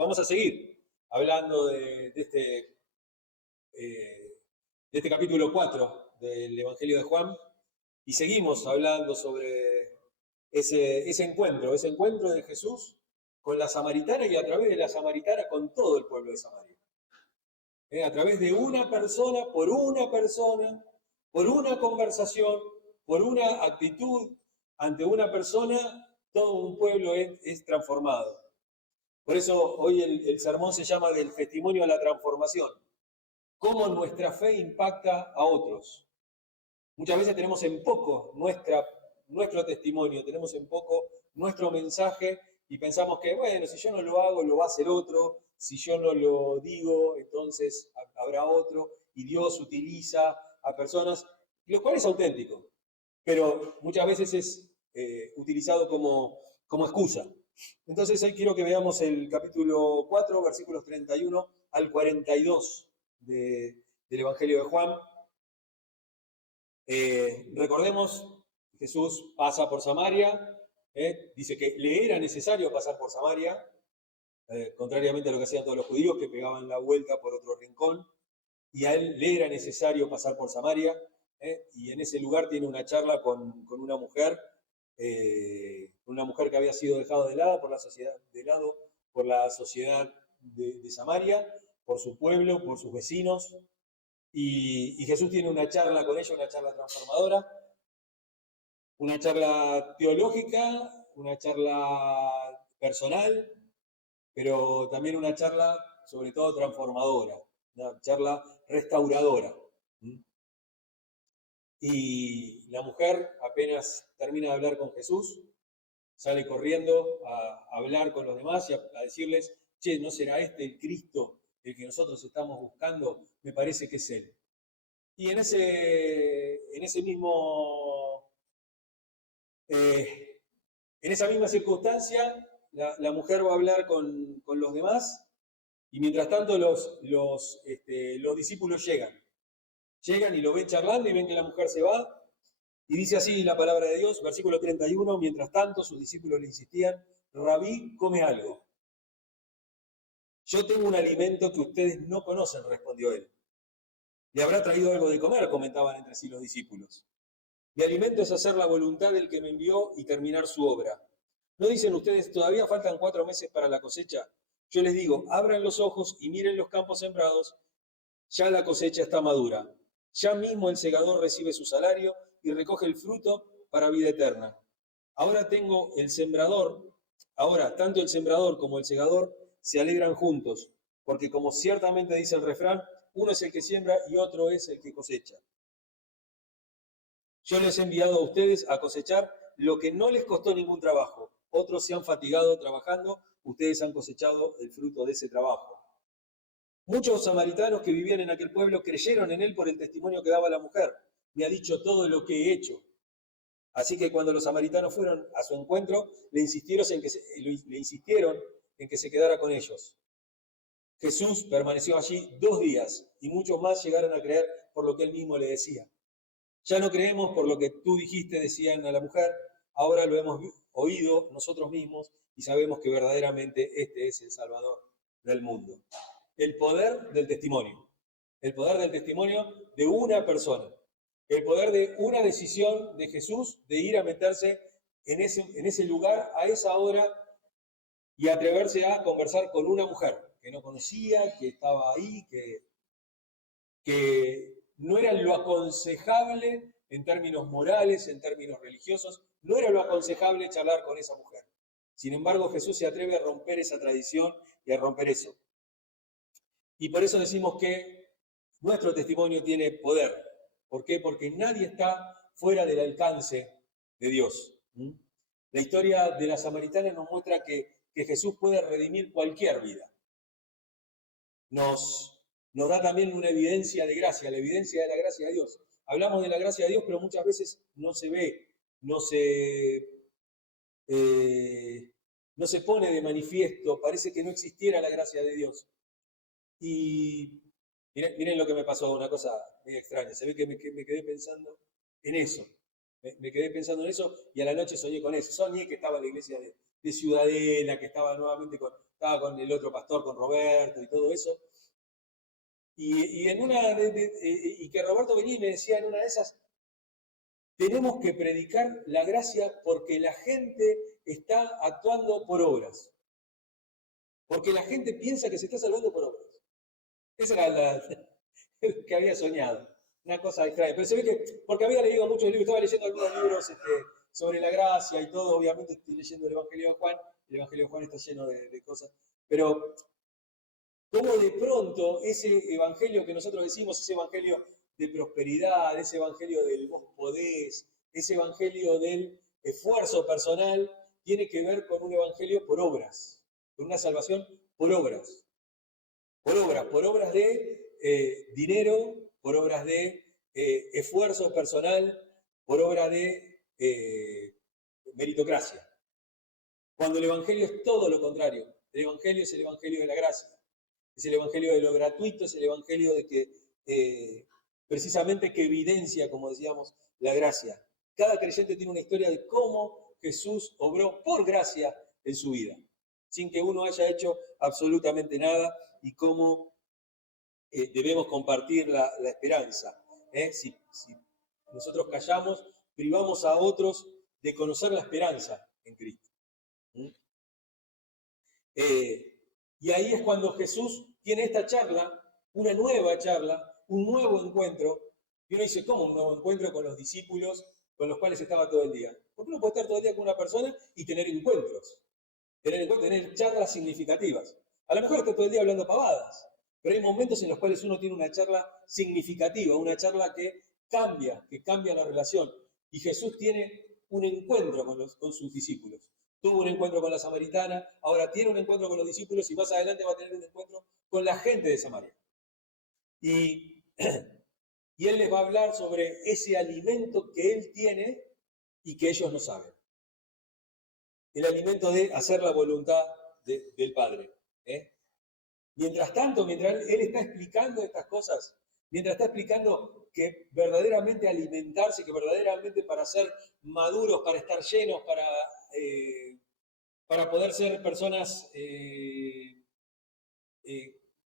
vamos a seguir hablando de este capítulo 4 del Evangelio de Juan y seguimos hablando sobre ese encuentro de Jesús con la samaritana y a través de la samaritana con todo el pueblo de Samaria. A través de una persona, por una conversación, por una actitud ante una persona, todo un pueblo es transformado. Por eso hoy el sermón se llama del testimonio a la transformación. Cómo nuestra fe impacta a otros. Muchas veces tenemos en poco nuestro testimonio, tenemos en poco nuestro mensaje y pensamos que, bueno, si yo no lo hago, lo va a hacer otro, si yo no lo digo, entonces habrá otro, y Dios utiliza a personas, lo cual es auténtico, pero muchas veces es utilizado como excusa. Entonces hoy quiero que veamos el capítulo 4, versículos 31 al 42 del Evangelio de Juan. Recordemos, Jesús pasa por Samaria, dice que le era necesario pasar por Samaria, contrariamente a lo que hacían todos los judíos que pegaban la vuelta por otro rincón, y a él le era necesario pasar por Samaria, y en ese lugar tiene una charla con una mujer que había sido dejada de lado por la sociedad de Samaria, por su pueblo, por sus vecinos, y Jesús tiene una charla con ella, una charla transformadora, una charla teológica, una charla personal, pero también una charla sobre todo transformadora, una charla restauradora. Y la mujer apenas termina de hablar con Jesús, sale corriendo a hablar con los demás y a decirles, che, ¿no será este el Cristo el que nosotros estamos buscando? Me parece que es Él. Y en esa misma circunstancia, la mujer va a hablar con los demás y mientras tanto los discípulos llegan y lo ven charlando y ven que la mujer se va. Y dice así la palabra de Dios, versículo 31, mientras tanto sus discípulos le insistían, Rabí, come algo. Yo tengo un alimento que ustedes no conocen, respondió él. Le habrá traído algo de comer, comentaban entre sí los discípulos. Mi alimento es hacer la voluntad del que me envió y terminar su obra. ¿No dicen ustedes, todavía faltan 4 meses para la cosecha? Yo les digo, abran los ojos y miren los campos sembrados, ya la cosecha está madura. Ya mismo el segador recibe su salario y recoge el fruto para vida eterna. Ahora tanto el sembrador como el segador se alegran juntos, porque como ciertamente dice el refrán, uno es el que siembra y otro es el que cosecha. Yo les he enviado a ustedes a cosechar lo que no les costó ningún trabajo. Otros se han fatigado trabajando, ustedes han cosechado el fruto de ese trabajo. Muchos samaritanos que vivían en aquel pueblo creyeron en él por el testimonio que daba la mujer. Me ha dicho todo lo que he hecho. Así que cuando los samaritanos fueron a su encuentro, le insistieron en que se quedara con ellos. Jesús permaneció allí 2 días y muchos más llegaron a creer por lo que él mismo le decía. Ya no creemos por lo que tú dijiste, decían a la mujer, ahora lo hemos oído nosotros mismos y sabemos que verdaderamente este es el Salvador del mundo. El poder del testimonio de una persona, el poder de una decisión de Jesús de ir a meterse en ese lugar, a esa hora, y atreverse a conversar con una mujer que no conocía, que estaba ahí, que no era lo aconsejable en términos morales, en términos religiosos, no era lo aconsejable charlar con esa mujer. Sin embargo, Jesús se atreve a romper esa tradición y a romper eso. Y por eso decimos que nuestro testimonio tiene poder. ¿Por qué? Porque nadie está fuera del alcance de Dios. La historia de la samaritana nos muestra que Jesús puede redimir cualquier vida. Nos da también una evidencia de gracia, la evidencia de la gracia de Dios. Hablamos de la gracia de Dios, pero muchas veces no se ve, no se pone de manifiesto, parece que no existiera la gracia de Dios. Y miren lo que me pasó, una cosa muy extraña. Se ve que me quedé pensando en eso. Me quedé pensando en eso y a la noche soñé con eso. Soñé que estaba en la iglesia de Ciudadela, que estaba nuevamente estaba con el otro pastor, con Roberto y todo eso, y en una y que Roberto venía y me decía en una de esas, tenemos que predicar la gracia porque la gente está actuando por obras. Porque la gente piensa que se está salvando por obras. Esa era lo que había soñado. Una cosa extraña. Pero se ve que, porque había leído muchos libros, estaba leyendo algunos libros sobre la gracia y todo, obviamente estoy leyendo el Evangelio de Juan, el Evangelio de Juan está lleno de cosas. Pero, cómo de pronto ese Evangelio que nosotros decimos, ese Evangelio de prosperidad, ese Evangelio del vos podés, ese Evangelio del esfuerzo personal, tiene que ver con un Evangelio por obras, con una salvación por obras. Por obras de dinero, por obras de esfuerzo personal, por obras de meritocracia. Cuando el Evangelio es todo lo contrario. El Evangelio es el Evangelio de la gracia. Es el Evangelio de lo gratuito, es el Evangelio de que precisamente que evidencia, como decíamos, la gracia. Cada creyente tiene una historia de cómo Jesús obró por gracia en su vida, sin que uno haya hecho absolutamente nada, y cómo debemos compartir la esperanza. Si nosotros callamos, privamos a otros de conocer la esperanza en Cristo. Y ahí es cuando Jesús tiene esta charla, una nueva charla, un nuevo encuentro, y uno dice, ¿cómo un nuevo encuentro con los discípulos con los cuales estaba todo el día? Porque uno puede estar todo el día con una persona y tener encuentros, tener charlas significativas. A lo mejor está todo el día hablando pavadas, pero hay momentos en los cuales uno tiene una charla significativa, una charla que cambia la relación. Y Jesús tiene un encuentro con sus discípulos. Tuvo un encuentro con la samaritana, ahora tiene un encuentro con los discípulos y más adelante va a tener un encuentro con la gente de Samaria. Y Él les va a hablar sobre ese alimento que Él tiene y que ellos no saben. El alimento de hacer la voluntad del Padre. Mientras tanto, mientras Él está explicando estas cosas, mientras está explicando que verdaderamente alimentarse, que verdaderamente para ser maduros, para estar llenos, para poder ser personas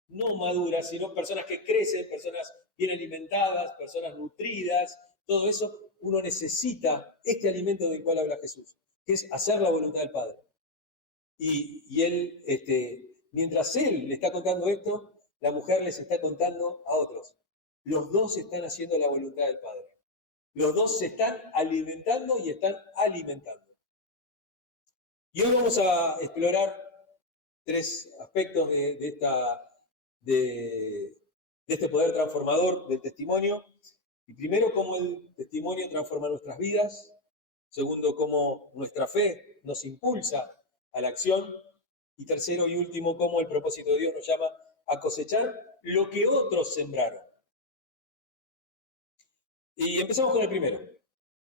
no maduras, sino personas que crecen, personas bien alimentadas, personas nutridas, todo eso, uno necesita este alimento del cual habla Jesús, que es hacer la voluntad del Padre. Y Él, mientras Él le está contando esto, la mujer les está contando a otros. Los dos están haciendo la voluntad del Padre. Los dos se están alimentando y están alimentando. Y hoy vamos a explorar tres aspectos de este poder transformador del testimonio. Y primero, cómo el testimonio transforma nuestras vidas. Segundo, cómo nuestra fe nos impulsa a la acción. Y tercero y último, cómo el propósito de Dios nos llama a cosechar lo que otros sembraron. Y empezamos con el primero,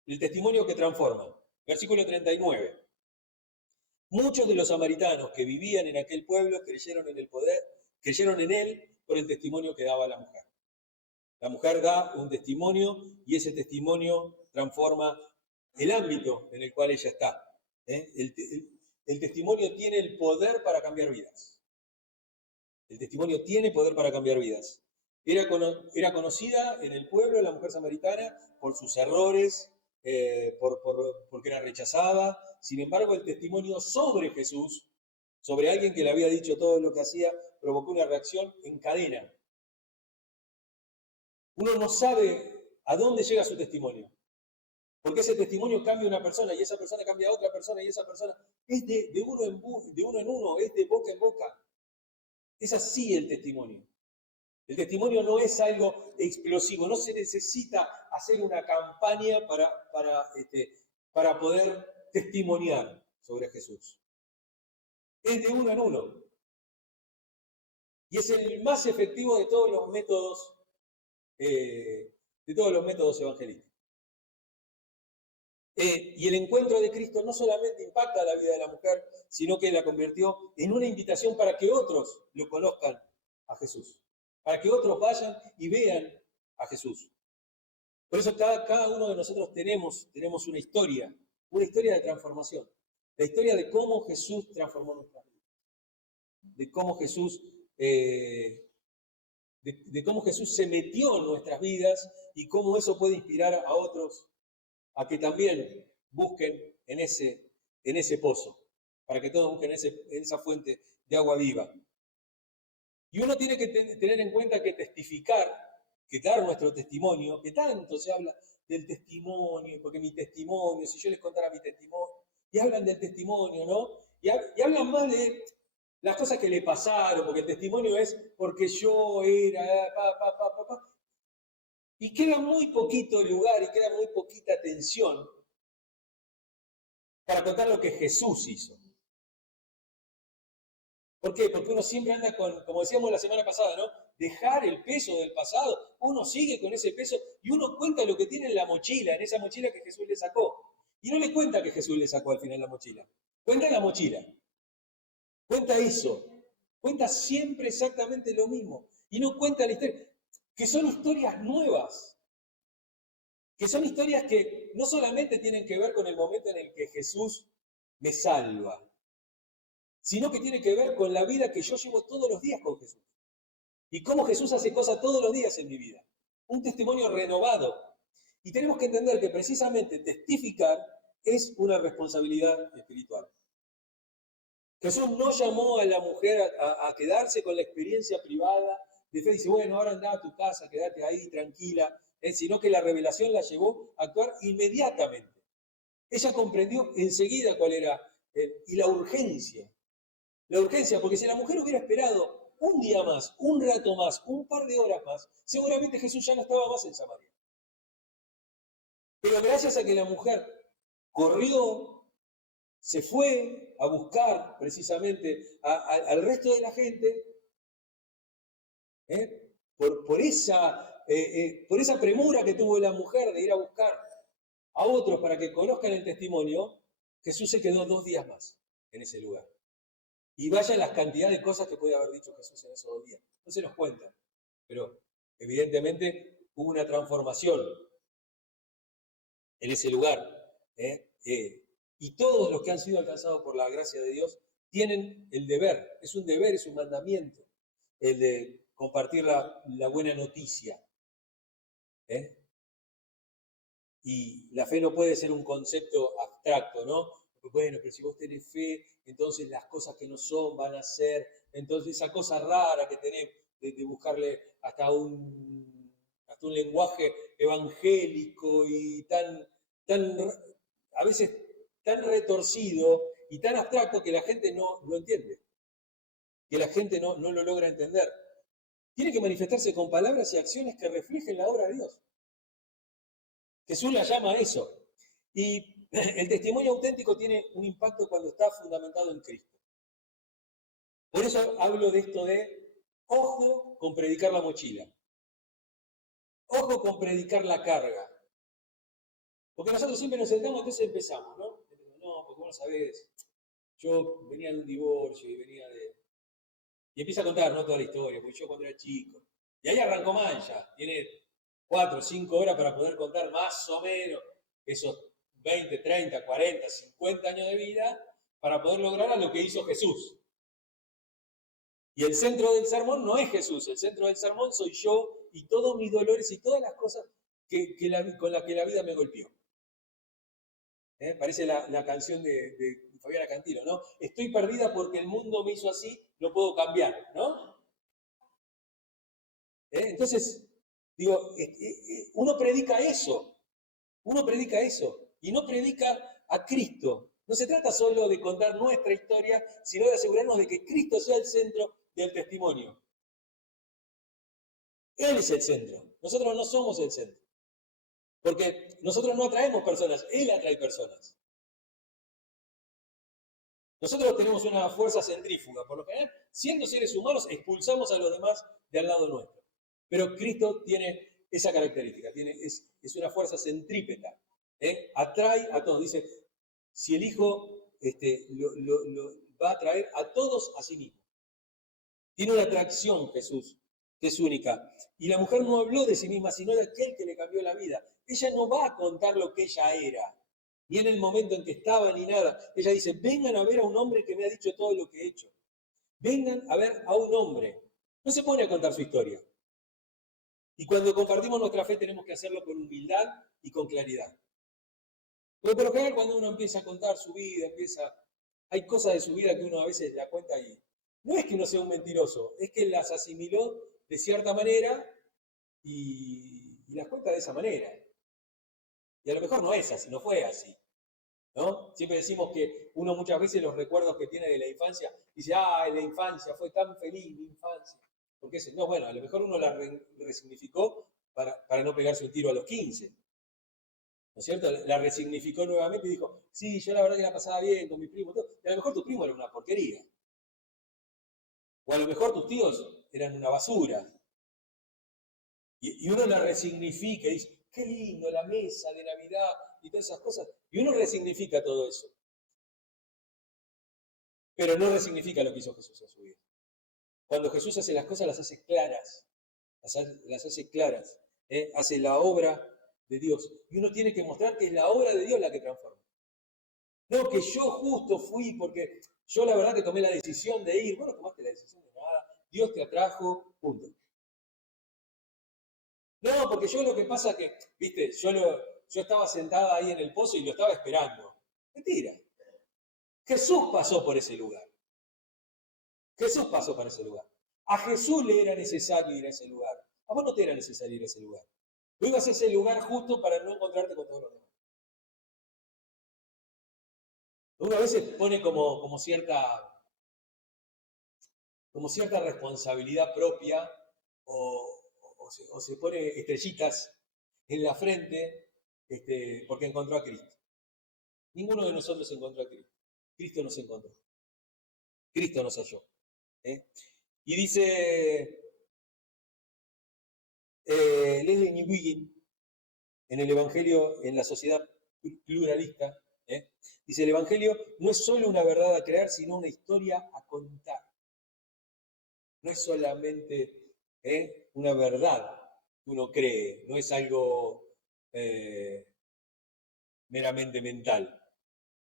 el testimonio que transforma. Versículo 39. Muchos de los samaritanos que vivían en aquel pueblo creyeron en él por el testimonio que daba la mujer. La mujer da un testimonio y ese testimonio transforma el ámbito en el cual ella está. El testimonio tiene el poder para cambiar vidas. El testimonio tiene poder para cambiar vidas. Era conocida en el pueblo la mujer samaritana por sus errores, porque era rechazada. Sin embargo, el testimonio sobre Jesús, sobre alguien que le había dicho todo lo que hacía, provocó una reacción en cadena. Uno no sabe a dónde llega su testimonio, porque ese testimonio cambia a una persona y esa persona cambia a otra persona y esa persona es de uno en uno, es de boca en boca. Es así el testimonio. El testimonio no es algo explosivo, no se necesita hacer una campaña para poder testimoniar sobre Jesús. Es de uno en uno. Y es el más efectivo de todos los métodos, evangelísticos. Y el encuentro de Cristo no solamente impacta la vida de la mujer, sino que la convirtió en una invitación para que otros lo conozcan a Jesús, para que otros vayan y vean a Jesús. Por eso cada uno de nosotros tenemos una historia de transformación, la historia de cómo Jesús transformó nuestra vida. de cómo Jesús, de cómo Jesús se metió en nuestras vidas y cómo eso puede inspirar a otros a que también busquen en ese pozo, para que todos busquen en esa fuente de agua viva. Y uno tiene que tener en cuenta que testificar, que dar nuestro testimonio, que tanto se habla del testimonio, porque mi testimonio, si yo les contara mi testimonio, y hablan del testimonio, ¿no? Y hablan más de las cosas que le pasaron, porque el testimonio es porque yo era, y queda muy poquito lugar y queda muy poquita atención para contar lo que Jesús hizo. ¿Por qué? Porque uno siempre anda con, como decíamos la semana pasada, ¿no? Dejar el peso del pasado. Uno sigue con ese peso y uno cuenta lo que tiene en la mochila, en esa mochila que Jesús le sacó. Y no le cuenta que Jesús le sacó al final la mochila. Cuenta la mochila. Cuenta eso. Cuenta siempre exactamente lo mismo. Y no cuenta la historia. Que son historias nuevas. Que son historias que no solamente tienen que ver con el momento en el que Jesús me salva, sino que tiene que ver con la vida que yo llevo todos los días con Jesús. Y cómo Jesús hace cosas todos los días en mi vida. Un testimonio renovado. Y tenemos que entender que precisamente testificar es una responsabilidad espiritual. Jesús no llamó a la mujer a quedarse con la experiencia privada de fe. Dice, bueno, ahora anda a tu casa, quédate ahí tranquila. Sino que la revelación la llevó a actuar inmediatamente. Ella comprendió enseguida cuál era y la urgencia. La urgencia, porque si la mujer hubiera esperado un día más, un rato más, un par de horas más, seguramente Jesús ya no estaba más en Samaria. Pero gracias a que la mujer corrió, se fue a buscar precisamente al resto de la gente, por esa premura que tuvo la mujer de ir a buscar a otros para que conozcan el testimonio, Jesús se quedó 2 días más en ese lugar. Y vaya las cantidades de cosas que puede haber dicho Jesús en esos 2 días. No se nos cuentan, pero evidentemente hubo una transformación en ese lugar. Y todos los que han sido alcanzados por la gracia de Dios tienen el deber, es un mandamiento, el de compartir la buena noticia. Y la fe no puede ser un concepto abstracto, ¿no? Bueno, pero si vos tenés fe, entonces las cosas que no son van a ser. Entonces esa cosa rara que tenés de buscarle hasta un lenguaje evangélico y a veces tan retorcido y tan abstracto que la gente no lo entiende, que la gente no lo logra entender. Tiene que manifestarse con palabras y acciones que reflejen la obra de Dios. Jesús la llama a eso. Y el testimonio auténtico tiene un impacto cuando está fundamentado en Cristo. Por eso hablo de esto de ojo con predicar la mochila. Ojo con predicar la carga. Porque nosotros siempre nos sentamos, entonces empezamos, ¿no? No, porque vos no sabés, yo venía de un divorcio y venía de... Y empieza a contar, ¿no? Toda la historia, porque yo cuando era chico. Y ahí arrancó mal ya. Tiene 4 o 5 horas para poder contar más o menos esos 20, 30, 40, 50 años de vida para poder lograr lo que hizo Jesús. Y el centro del sermón no es Jesús, el centro del sermón soy yo y todos mis dolores y todas las cosas con las que la vida me golpeó. Parece la canción de Fabiana Cantilo, ¿no? Estoy perdida porque el mundo me hizo así, no puedo cambiar, ¿no? Entonces, digo, uno predica eso, y no predica a Cristo. No se trata solo de contar nuestra historia, sino de asegurarnos de que Cristo sea el centro del testimonio. Él es el centro, nosotros no somos el centro. Porque nosotros no atraemos personas, Él atrae personas. Nosotros tenemos una fuerza centrífuga, por lo general, siendo seres humanos, expulsamos a los demás de al lado nuestro. Pero Cristo tiene esa característica, es una fuerza centrípeta. Atrae a todos. Dice, si el Hijo va a atraer a todos a sí mismo. Tiene una atracción Jesús, que es única. Y la mujer no habló de sí misma, sino de aquel que le cambió la vida. Ella no va a contar lo que ella era, ni en el momento en que estaba, ni nada. Ella dice, vengan a ver a un hombre que me ha dicho todo lo que he hecho. vengan a ver a un hombre. No se pone a contar su historia. Y cuando compartimos nuestra fe tenemos que hacerlo con humildad y con claridad. Porque por lo general cuando uno empieza a contar su vida, hay cosas de su vida que uno a veces la cuenta y no es que no sea un mentiroso, es que las asimiló de cierta manera y las cuenta de esa manera. Y a lo mejor no es así, no fue así. ¿No? Siempre decimos que uno muchas veces los recuerdos que tiene de la infancia, dice, en la infancia fue tan feliz mi infancia. Porque no, bueno, a lo mejor uno la resignificó para no pegarse un tiro a los 15. ¿No es cierto? La resignificó nuevamente y dijo, sí, yo la verdad que la pasaba bien con mi primo. Y a lo mejor tu primo era una porquería. O a lo mejor tus tíos eran una basura. Y uno la resignifica y dice, qué lindo la mesa de Navidad y todas esas cosas. Y uno resignifica todo eso. Pero no resignifica lo que hizo Jesús en su vida. Cuando Jesús hace las cosas, las hace claras. Las hace claras. Hace la obra de Dios. Y uno tiene que mostrar que es la obra de Dios la que transforma. No que yo justo fui porque yo la verdad que tomé la decisión de ir. Bueno, tomaste la decisión de nada. Dios te atrajo, punto. No, porque yo lo que pasa es que, viste, yo estaba sentada ahí en el pozo y lo estaba esperando. Mentira. Jesús pasó por ese lugar. Jesús pasó por ese lugar. A Jesús le era necesario ir a ese lugar. A vos no te era necesario ir a ese lugar. Tú ibas a ese lugar justo para no encontrarte con todos los demás. Uno a veces pone como cierta responsabilidad propia o se pone estrellitas en la frente porque encontró a Cristo. Ninguno de nosotros encontró a Cristo. Cristo nos encontró. Cristo nos halló. Y dice Leslie Newbigin en el Evangelio, en la sociedad pluralista, dice, el Evangelio no es solo una verdad a creer, sino una historia a contar. No es solamente una verdad que uno cree, no es algo meramente mental.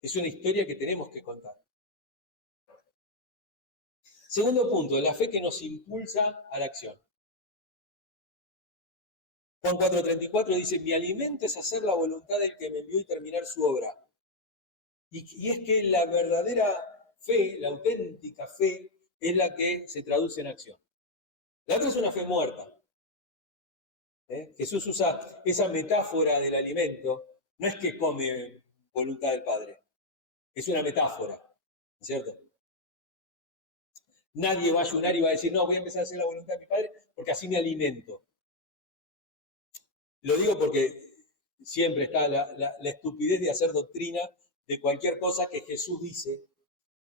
Es una historia que tenemos que contar. Segundo punto, la fe que nos impulsa a la acción. Juan 4:34 dice, mi alimento es hacer la voluntad del que me envió y terminar su obra. Y es que la verdadera fe, la auténtica fe, es la que se traduce en acción. La otra es una fe muerta. Jesús usa esa metáfora del alimento, no es que come voluntad del Padre, es una metáfora, ¿no es cierto? Nadie va a ayunar y va a decir, no, voy a empezar a hacer la voluntad de mi Padre porque así me alimento. Lo digo porque siempre está la estupidez de hacer doctrina de cualquier cosa que Jesús dice,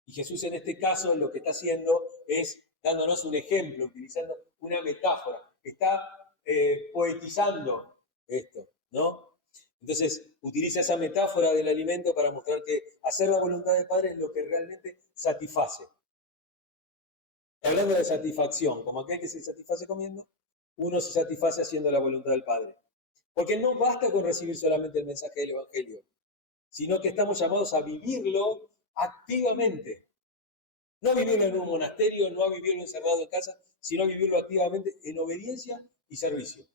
y Jesús en este caso lo que está haciendo es dándonos un ejemplo, utilizando una metáfora, está poetizando esto, ¿no? Entonces utiliza esa metáfora del alimento para mostrar que hacer la voluntad del Padre es lo que realmente satisface. Hablando de satisfacción, como aquel que se satisface comiendo, uno se satisface haciendo la voluntad del Padre. Porque no basta con recibir solamente el mensaje del Evangelio, sino que estamos llamados a vivirlo activamente. No a vivirlo en un monasterio, no a vivirlo encerrado en casa, sino a vivirlo activamente en obediencia y servicio.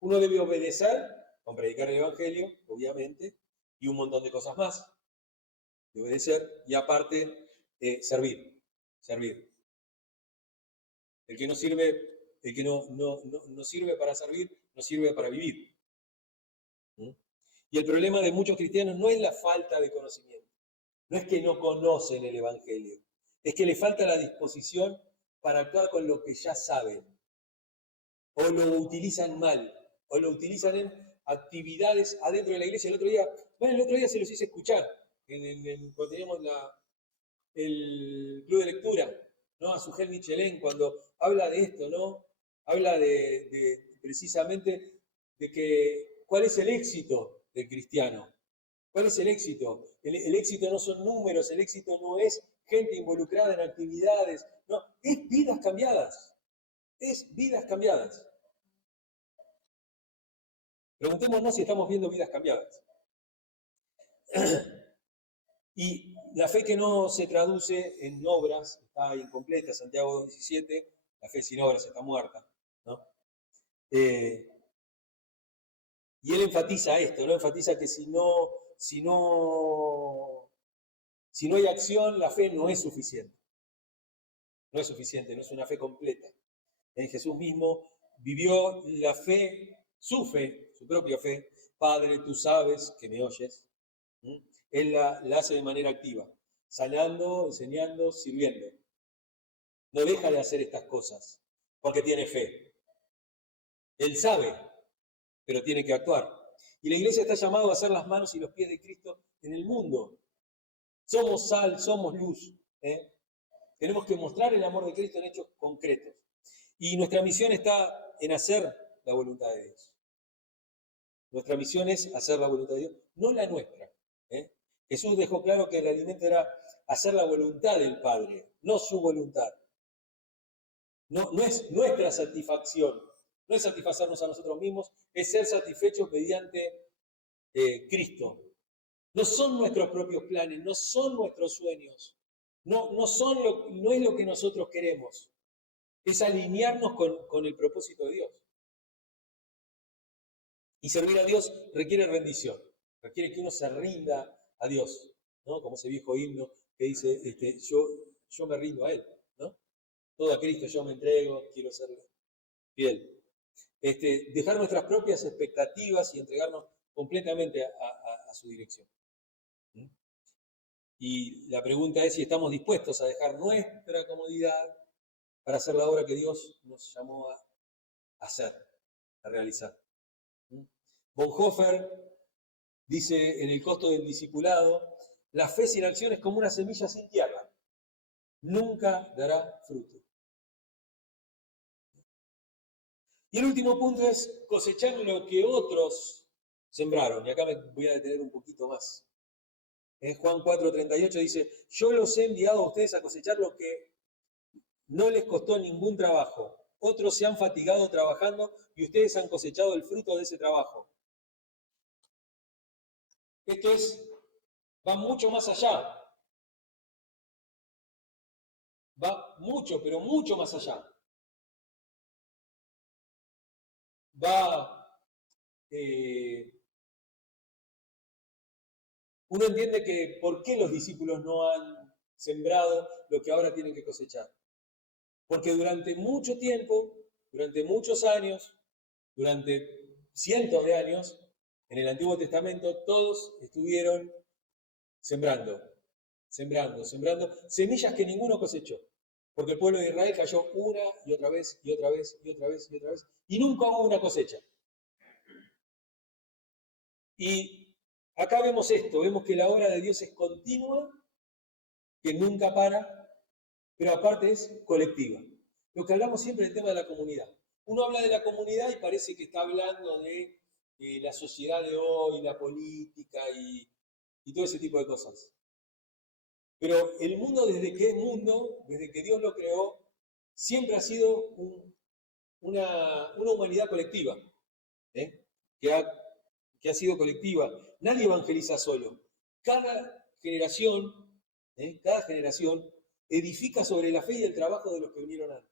Uno debe obedecer con predicar el Evangelio, obviamente, y un montón de cosas más. De obedecer y aparte servir. El que no sirve, el que no sirve para servir, no sirve para vivir. Y el problema de muchos cristianos no es la falta de conocimiento, no es que no conocen el Evangelio, es que les falta la disposición para actuar con lo que ya saben, o lo utilizan mal, o lo utilizan en actividades adentro de la iglesia. El otro día se los hice escuchar, cuando teníamos el club de lectura, ¿no? A Sujel Michelén, cuando habla de esto, ¿no? Habla precisamente de que cuál es el éxito del cristiano. ¿Cuál es el éxito? El éxito no son números, el éxito no es gente involucrada en actividades, no, es vidas cambiadas. Es vidas cambiadas. Preguntémonos si estamos viendo vidas cambiadas. Y la fe que no se traduce en obras está incompleta. Santiago 17, la fe sin obras está muerta, ¿no? Y él enfatiza esto, ¿no? Enfatiza que si no hay acción, la fe no es suficiente. No es suficiente, no es una fe completa. Jesús mismo vivió la fe, su propia fe. Padre, tú sabes que me oyes. Él la hace de manera activa, sanando, enseñando, sirviendo. No deja de hacer estas cosas porque tiene fe. Él sabe, pero tiene que actuar. Y la iglesia está llamada a hacer las manos y los pies de Cristo en el mundo. Somos sal, somos luz. Tenemos que mostrar el amor de Cristo en hechos concretos. Y nuestra misión está en hacer la voluntad de Dios. Nuestra misión es hacer la voluntad de Dios, no la nuestra. Jesús dejó claro que el alimento era hacer la voluntad del Padre, no su voluntad. No es nuestra satisfacción, no es satisfacernos a nosotros mismos, es ser satisfechos mediante Cristo. No son nuestros propios planes, no son nuestros sueños, no es lo que nosotros queremos. Es alinearnos con el propósito de Dios. Y servir a Dios requiere rendición, requiere que uno se rinda a Dios, ¿no? Como ese viejo himno que dice, yo me rindo a Él, ¿no? Todo a Cristo yo me entrego, quiero ser fiel. Dejar nuestras propias expectativas y entregarnos completamente a su dirección. Y la pregunta es si estamos dispuestos a dejar nuestra comodidad para hacer la obra que Dios nos llamó a hacer, a realizar. Bonhoeffer dice en El costo del discipulado, la fe sin acción es como una semilla sin tierra, nunca dará fruto. Y el último punto es cosechar lo que otros sembraron. Y acá me voy a detener un poquito más. En Juan 4:38 dice, yo los he enviado a ustedes a cosechar lo que no les costó ningún trabajo. Otros se han fatigado trabajando y ustedes han cosechado el fruto de ese trabajo. Esto va mucho más allá. Va mucho, pero mucho más allá. Uno entiende que por qué los discípulos no han sembrado lo que ahora tienen que cosechar. Porque durante mucho tiempo, durante muchos años, durante cientos de años, en el Antiguo Testamento todos estuvieron sembrando semillas que ninguno cosechó. Porque el pueblo de Israel cayó una y otra vez, y otra vez, y otra vez, y otra vez, y nunca hubo una cosecha. Y acá vemos esto, vemos que la obra de Dios es continua, que nunca para, pero aparte es colectiva. Lo que hablamos siempre del tema de la comunidad. Uno habla de la comunidad y parece que está hablando de la sociedad de hoy, la política y todo ese tipo de cosas. Pero el mundo, desde que es mundo, desde que Dios lo creó, siempre ha sido una humanidad colectiva, que ha sido colectiva. Nadie evangeliza solo. Cada generación edifica sobre la fe y el trabajo de los que vinieron antes.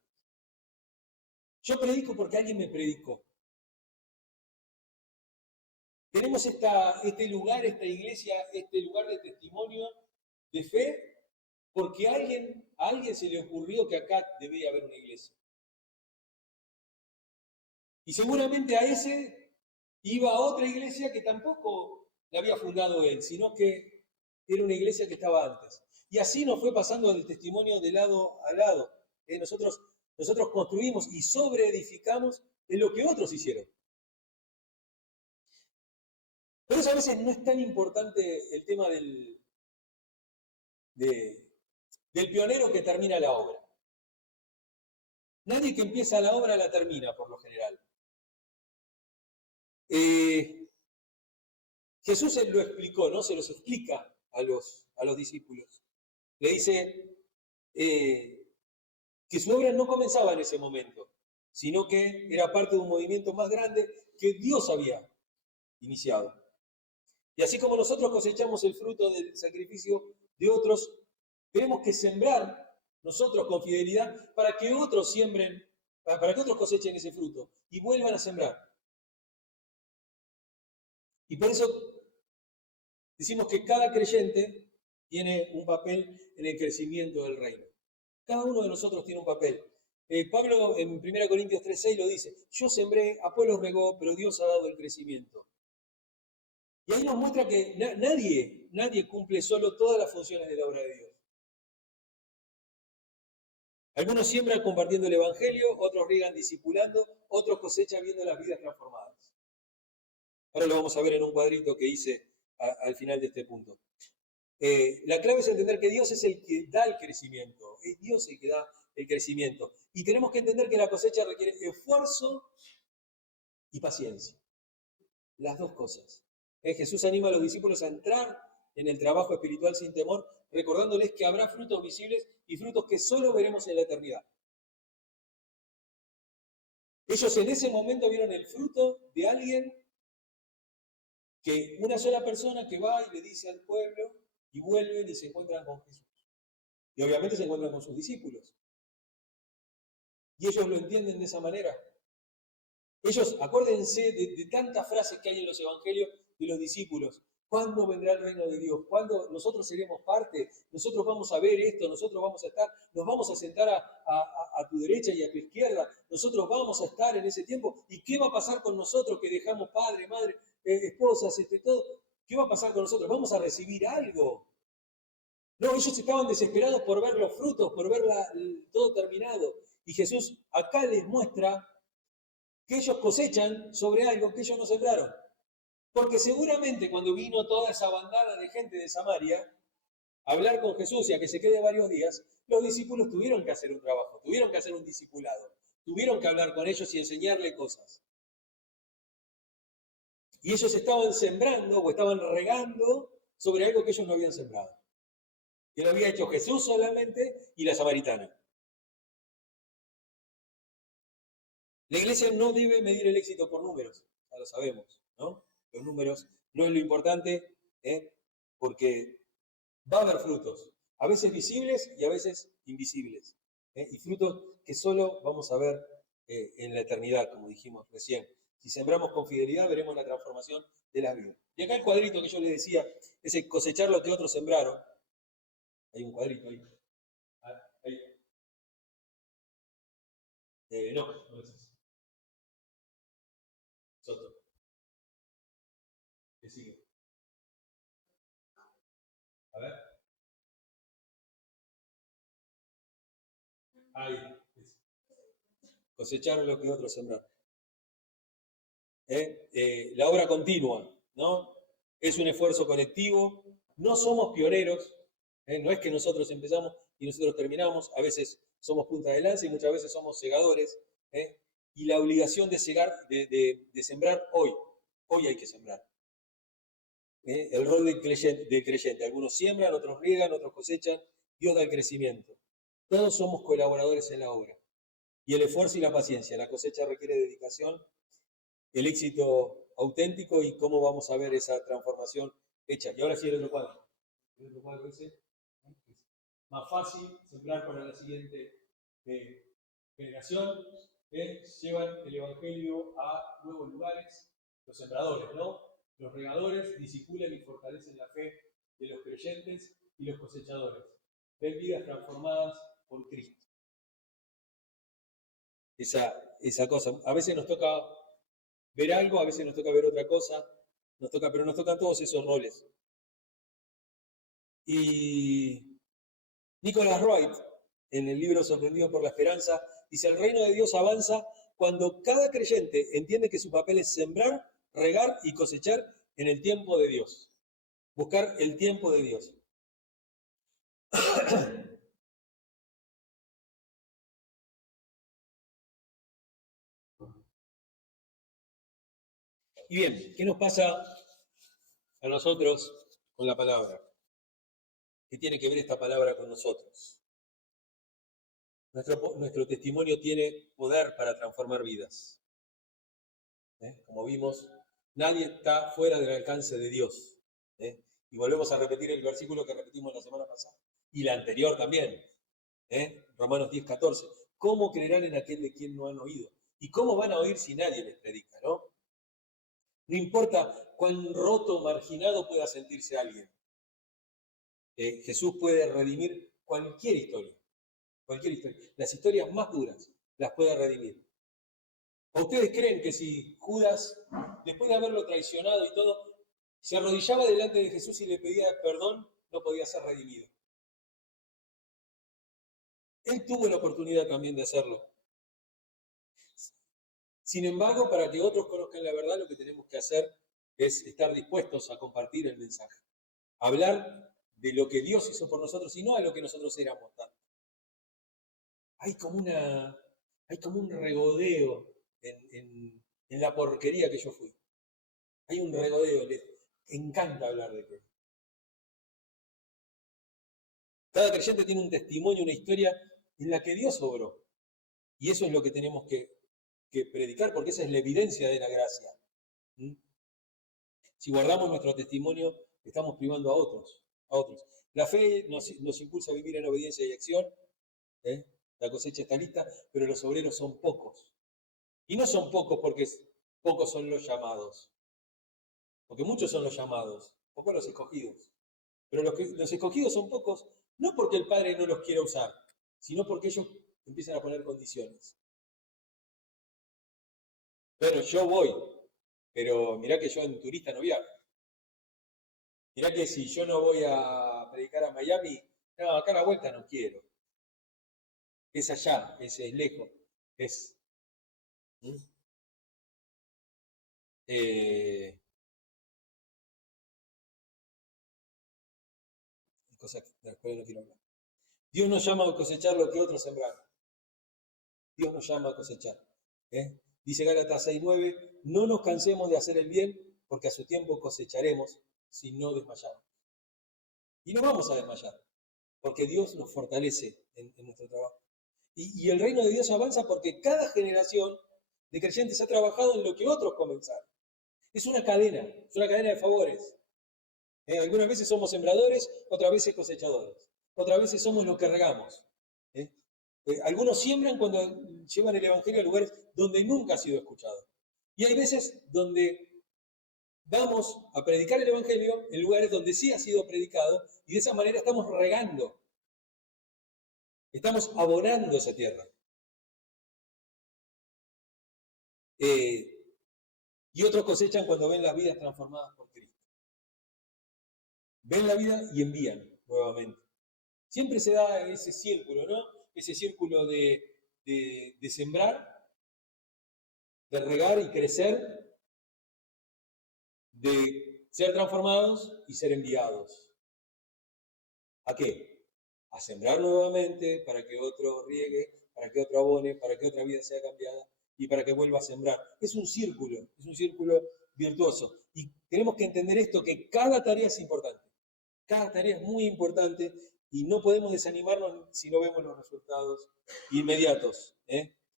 Yo predico porque alguien me predicó. Tenemos este lugar, esta iglesia, este lugar de testimonio, de fe, porque a alguien se le ocurrió que acá debía haber una iglesia. Y seguramente a ese iba a otra iglesia que tampoco la había fundado él, sino que era una iglesia que estaba antes. Y así nos fue pasando el testimonio de lado a lado. Nosotros construimos y sobreedificamos en lo que otros hicieron. Por eso a veces no es tan importante el tema del pionero que termina la obra. Nadie que empieza la obra la termina, por lo general. Jesús lo explicó, ¿no? Se los explica a los discípulos. Le dice que su obra no comenzaba en ese momento, sino que era parte de un movimiento más grande que Dios había iniciado. Y así como nosotros cosechamos el fruto del sacrificio de otros, tenemos que sembrar nosotros con fidelidad para que otros siembren, para que otros cosechen ese fruto y vuelvan a sembrar. Y por eso decimos que cada creyente tiene un papel en el crecimiento del reino. Cada uno de nosotros tiene un papel. Pablo en 1 Corintios 3:6 lo dice: yo sembré, Apolos regó, pero Dios ha dado el crecimiento. Y ahí nos muestra que nadie cumple solo todas las funciones de la obra de Dios. Algunos siembran compartiendo el Evangelio, otros riegan discipulando, otros cosechan viendo las vidas transformadas. Ahora lo vamos a ver en un cuadrito que hice al final de este punto. La clave es entender que Dios es el que da el crecimiento, es Dios el que da el crecimiento. Y tenemos que entender que la cosecha requiere esfuerzo y paciencia. Las dos cosas. Jesús anima a los discípulos a entrar en el trabajo espiritual sin temor, recordándoles que habrá frutos visibles y frutos que solo veremos en la eternidad. Ellos en ese momento vieron el fruto de alguien que una sola persona que va y le dice al pueblo y vuelven y se encuentran con Jesús. Y obviamente se encuentran con sus discípulos. Y ellos lo entienden de esa manera. Ellos, acuérdense de tantas frases que hay en los evangelios de los discípulos. ¿Cuándo vendrá el reino de Dios? ¿Cuándo nosotros seremos parte? Nosotros vamos a ver esto, nosotros vamos a estar, nos vamos a sentar a tu derecha y a tu izquierda, nosotros vamos a estar en ese tiempo. ¿Y qué va a pasar con nosotros que dejamos padre, madre, esposas, todo? ¿Qué va a pasar con nosotros? ¿Vamos a recibir algo? No, ellos estaban desesperados por ver los frutos, por ver todo terminado. Y Jesús acá les muestra que ellos cosechan sobre algo que ellos no sembraron. Porque seguramente cuando vino toda esa bandada de gente de Samaria a hablar con Jesús y a que se quede varios días, los discípulos tuvieron que hacer un trabajo, tuvieron que hacer un discipulado, tuvieron que hablar con ellos y enseñarle cosas. Y ellos estaban sembrando o estaban regando sobre algo que ellos no habían sembrado. Que lo había hecho Jesús solamente y la samaritana. La iglesia no debe medir el éxito por números, ya lo sabemos, ¿no? Los números no es lo importante, porque va a haber frutos, a veces visibles y a veces invisibles, y frutos que solo vamos a ver en la eternidad, como dijimos recién. Si sembramos con fidelidad, veremos la transformación de las vidas. Y acá el cuadrito que yo les decía, es el cosechar lo que otros sembraron. Hay un cuadrito ahí. Ahí. No es eso. Soto. ¿Qué sigue? A ver. Ahí. Cosechar lo que otros sembraron. La obra continua, ¿no? Es un esfuerzo colectivo. No somos pioneros. No es que nosotros empezamos y nosotros terminamos. A veces somos punta de lanza y muchas veces somos segadores. Y la obligación de sembrar hoy. Hoy hay que sembrar. El rol del creyente. Algunos siembran, otros riegan, otros cosechan. Dios da el crecimiento. Todos somos colaboradores en la obra. Y el esfuerzo y la paciencia. La cosecha requiere dedicación, el éxito auténtico y cómo vamos a ver esa transformación hecha. Y ahora sí el otro cuadro. El otro cuadro ese. Más fácil sembrar para la siguiente generación. Llevan el Evangelio a nuevos lugares. Los sembradores, ¿no? Los regadores discipulan y fortalecen la fe de los creyentes y los cosechadores. Ven vidas transformadas por Cristo. Esa cosa. A veces nos toca ver algo, a veces nos toca ver otra cosa, pero nos tocan todos esos roles. Y Nicholas Wright, en el libro Sorprendido por la Esperanza, dice: el reino de Dios avanza cuando cada creyente entiende que su papel es sembrar, regar y cosechar en el tiempo de Dios. Buscar el tiempo de Dios. Y bien, ¿qué nos pasa a nosotros con la palabra? ¿Qué tiene que ver esta palabra con nosotros? Nuestro testimonio tiene poder para transformar vidas. Como vimos, nadie está fuera del alcance de Dios. ¿eh? Y volvemos a repetir el versículo que repetimos la semana pasada. Y la anterior también. Romanos 10:14. ¿Cómo creerán en aquel de quien no han oído? ¿Y cómo van a oír si nadie les predica, no? No importa cuán roto, marginado pueda sentirse alguien. Jesús puede redimir cualquier historia. Cualquier historia. Las historias más duras las puede redimir. ¿O ustedes creen que si Judas, después de haberlo traicionado y todo, se arrodillaba delante de Jesús y le pedía perdón, no podía ser redimido? Él tuvo la oportunidad también de hacerlo. Sin embargo, para que otros conozcan la verdad, lo que tenemos que hacer es estar dispuestos a compartir el mensaje. Hablar de lo que Dios hizo por nosotros y no a lo que nosotros éramos tanto. Hay como un regodeo en la porquería que yo fui. Hay un regodeo, les encanta hablar de Cristo. Cada creyente tiene un testimonio, una historia en la que Dios obró. Y eso es lo que tenemos que predicar, porque esa es la evidencia de la gracia. Si guardamos nuestro testimonio, estamos privando a otros. La fe nos impulsa a vivir en obediencia y acción. La cosecha está lista, pero los obreros son pocos. Y no son pocos porque pocos son los llamados. Porque muchos son los llamados, pocos los escogidos. Pero los escogidos son pocos, no porque el Padre no los quiera usar, sino porque ellos empiezan a poner condiciones. Bueno, yo voy, pero mirá que yo en turista no viajo. Mirá que si yo no voy a predicar a Miami, no, acá a la vuelta no quiero. Es allá, es lejos, es... Cosa de las cuales no quiero hablar. Dios nos llama a cosechar lo que otros sembraron. Dios nos llama a cosechar. Dice Gálatas 6:9, no nos cansemos de hacer el bien, porque a su tiempo cosecharemos si no desmayamos. Y no vamos a desmayar, porque Dios nos fortalece en nuestro trabajo. Y el reino de Dios avanza porque cada generación de creyentes ha trabajado en lo que otros comenzaron. Es una cadena de favores. Algunas veces somos sembradores, otras veces cosechadores. Otras veces somos los que regamos. Algunos siembran cuando llevan el Evangelio a lugares donde nunca ha sido escuchado. Y hay veces donde vamos a predicar el Evangelio en lugares donde sí ha sido predicado y de esa manera estamos regando. Estamos abonando esa tierra. Y otros cosechan cuando ven las vidas transformadas por Cristo. Ven la vida y envían nuevamente. Siempre se da ese círculo, ¿no? Ese círculo de sembrar, de regar y crecer, de ser transformados y ser enviados. ¿A qué? A sembrar nuevamente para que otro riegue, para que otro abone, para que otra vida sea cambiada y para que vuelva a sembrar. Es un círculo virtuoso. Y tenemos que entender esto, que cada tarea es importante. Cada tarea es muy importante y no podemos desanimarnos si no vemos los resultados inmediatos.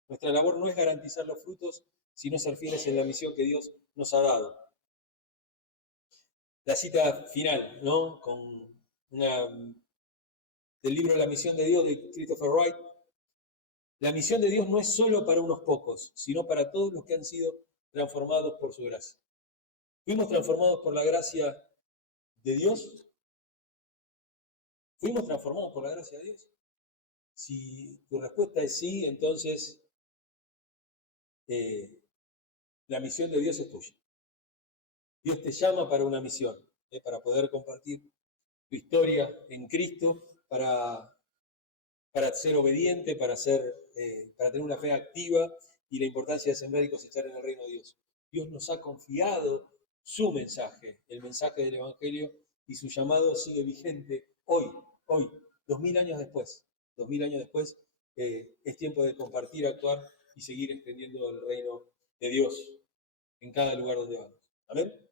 Nuestra labor no es garantizar los frutos, sino ser fieles en la misión que Dios nos ha dado. La cita final, ¿no? Del libro La misión de Dios de Christopher Wright. La misión de Dios no es solo para unos pocos, sino para todos los que han sido transformados por su gracia. ¿Fuimos transformados por la gracia de Dios? ¿Fuimos transformados por la gracia de Dios? Si tu respuesta es sí, entonces la misión de Dios es tuya. Dios te llama para una misión, para poder compartir tu historia en Cristo, para ser obediente, para tener una fe activa y la importancia de sembrar y cosechar en el reino de Dios. Dios nos ha confiado su mensaje, el mensaje del Evangelio, y su llamado sigue vigente hoy, 2000 años después. 2000 años después es tiempo de compartir, actuar y seguir extendiendo el reino de Dios en cada lugar donde vamos. Amén.